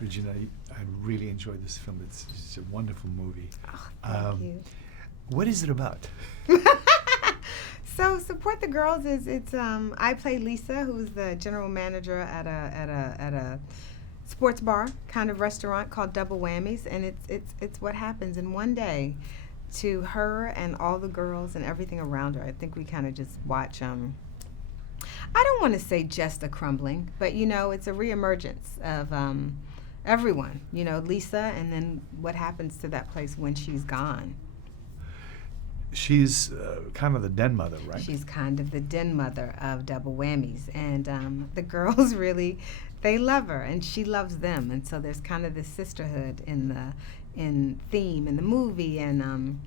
Regina, I really enjoyed this film. It's a wonderful movie. Oh, thank you. What is it about? So Support the Girls it's I play Lisa, who's the general manager at a sports bar kind of restaurant called Double Whammies, and it's what happens in one day to her and all the girls and everything around her. I think we kind of just watch I don't want to say just a crumbling, but it's a reemergence of everyone, Lisa, and then what happens to that place when she's gone. She's kind of the den mother, right? She's kind of the den mother of Double Whammies, and the girls really, they love her, and she loves them, and so there's kind of this sisterhood in theme in the movie, and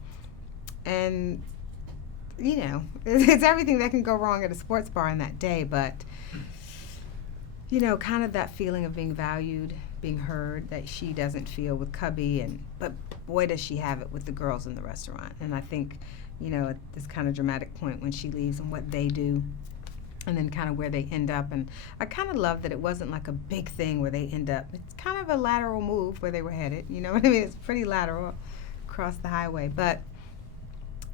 it's everything that can go wrong at a sports bar in that day, but kind of that feeling of being valued, being heard, that she doesn't feel with Cubby, but boy does she have it with the girls in the restaurant. And I think at this kind of dramatic point when she leaves and what they do, and then kind of where they end up. And I kind of love that it wasn't like a big thing where they end up. It's kind of a lateral move where they were headed, you know what I mean? It's pretty lateral across the highway, but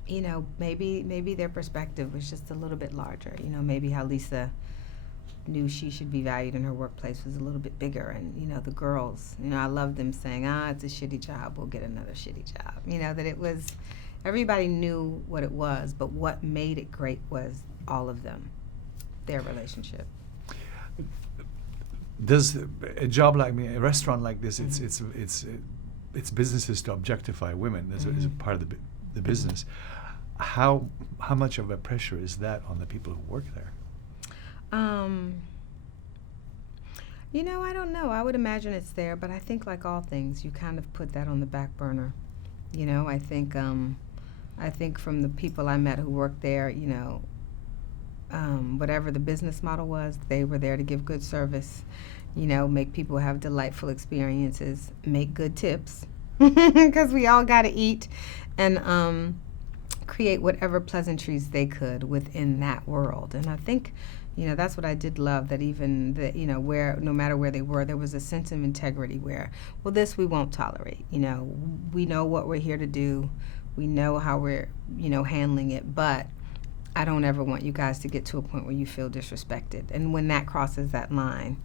maybe their perspective was just a little bit larger. Maybe how Lisa knew she should be valued in her workplace was a little bit bigger, and the girls, I love them saying, it's a shitty job, we'll get another shitty job. That it was, everybody knew what it was, but what made it great was all of them, their relationship. Does a job like a restaurant like this, Mm-hmm. it's businesses to objectify women as a part of the business. How much of a pressure is that on the people who work there? I don't know. I would imagine it's there, but I think like all things, you kind of put that on the back burner. I think from the people I met who worked there, whatever the business model was, they were there to give good service, make people have delightful experiences, make good tips, because we all got to eat, and create whatever pleasantries they could within that world. And I think that's what I did love, that even where, no matter where they were, there was a sense of integrity where, well, this we won't tolerate. We know what we're here to do. We know how we're, handling it, but I don't ever want you guys to get to a point where you feel disrespected. And when that crosses that line,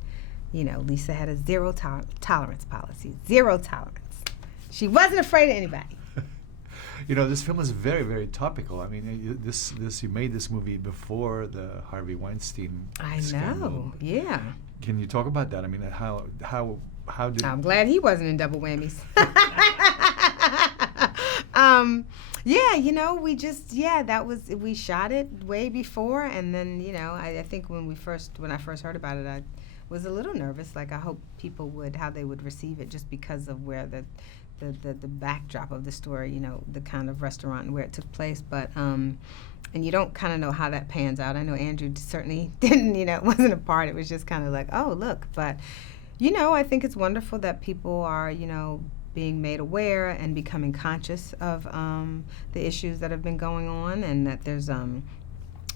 Lisa had a zero tolerance policy, zero tolerance. She wasn't afraid of anybody. This film is very, very topical. I mean, you made this movie before the Harvey Weinstein scandal. Know, yeah. Can you talk about that? I mean, how did? I'm glad he wasn't in Double Whammies. We shot it way before, and then I think when I first heard about it, I was a little nervous. Like, I hope people how they would receive it, just because of where the backdrop of the story, the kind of restaurant and where it took place, but and you don't kind of know how that pans out. I know Andrew certainly didn't, it wasn't a part. It was just kind of like, oh, look. But I think it's wonderful that people are being made aware and becoming conscious of the issues that have been going on, and that there's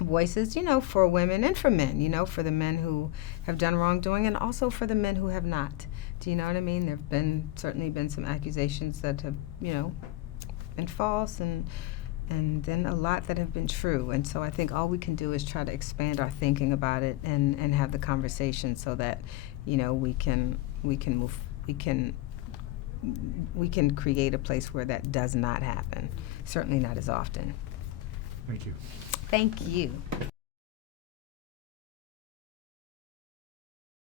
voices, for women and for men, for the men who have done wrongdoing, and also for the men who have not. Do you know what I mean? There have certainly been some accusations that have, been false, and then a lot that have been true. And so I think all we can do is try to expand our thinking about it and have the conversation, so that, we can create a place where that does not happen. Certainly not as often. Thank you. Thank you.